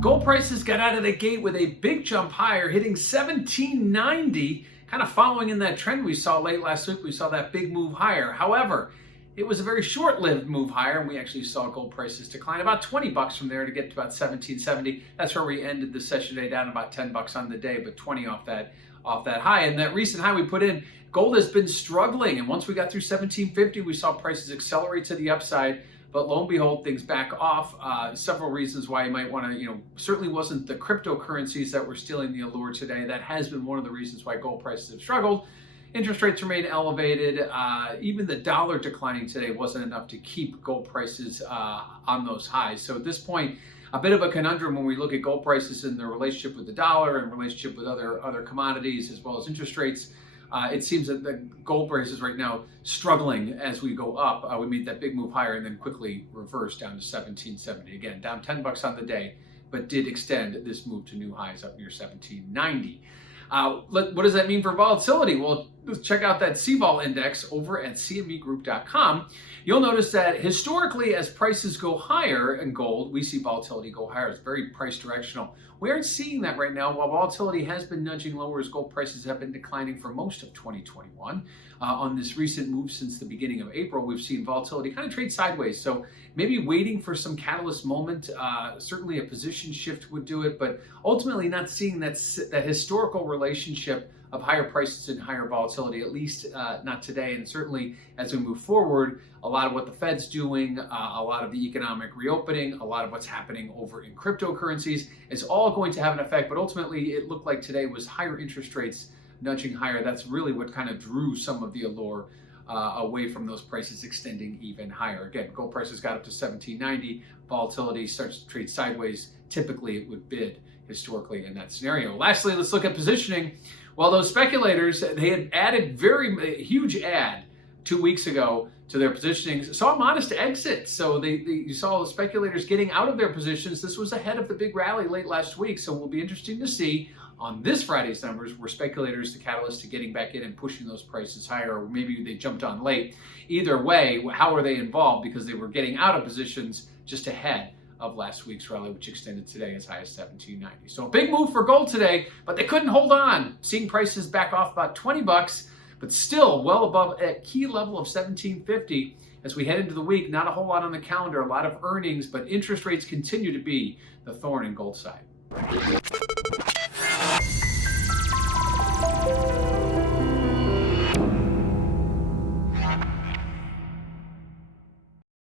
Gold prices got out of the gate with a big jump higher, hitting 1790, kind of following in that trend we saw late last week. We saw that big move higher. However, it was a very short-lived move higher, and we actually saw gold prices decline about 20 bucks from there to get to about 1770. That's where we ended the session today, down about 10 bucks on the day, but 20 off that high. And that recent high we put in, gold has been struggling, and once we got through 1750, we saw prices accelerate to the upside. But lo and behold, things back off. Several reasons why you might want to, certainly wasn't the cryptocurrencies that were stealing the allure today. That has been one of the reasons why gold prices have struggled. Interest rates remain elevated. Even the dollar declining today wasn't enough to keep gold prices on those highs. So at this point, a bit of a conundrum when we look at gold prices in their relationship with the dollar and relationship with other commodities as well as interest rates. It seems that the gold prices right now struggling as we go up. We made that big move higher and then quickly reversed down to 1770. Again, down 10 bucks on the day, but did extend this move to new highs up near 1790. What does that mean for volatility? Well, let's check out that CVOL index over at cmegroup.com. You'll notice that historically, as prices go higher in gold, we see volatility go higher. It's very price directional. We aren't seeing that right now. While volatility has been nudging lower as gold prices have been declining for most of 2021. On this recent move since the beginning of April, we've seen volatility kind of trade sideways. So maybe waiting for some catalyst moment. Certainly a position shift would do it, but ultimately not seeing that historical relationship of higher prices and higher volatility, at least not today. And certainly as we move forward, a lot of what the Fed's doing, a lot of the economic reopening, a lot of what's happening over in cryptocurrencies is all going to have an effect. But ultimately, it looked like today was higher interest rates nudging higher. That's really what kind of drew some of the allure away from those prices extending even higher. Again, gold prices got up to 1790. Volatility starts to trade sideways. Typically, it would bid historically in that scenario. Lastly, let's look at positioning. Well, those speculators, they had added huge add 2 weeks ago to their positioning, saw a modest exit. So you saw the speculators getting out of their positions. This was ahead of the big rally late last week. So it will be interesting to see on this Friday's numbers, were speculators the catalyst to getting back in and pushing those prices higher, or maybe they jumped on late. Either way, how are they involved? Because they were getting out of positions just ahead of last week's rally, which extended today as high as 1790. So a big move for gold today, but they couldn't hold on. Seeing prices back off about 20 bucks, but still well above a key level of 1750 as we head into the week. Not a whole lot on the calendar, a lot of earnings, but interest rates continue to be the thorn in gold's side.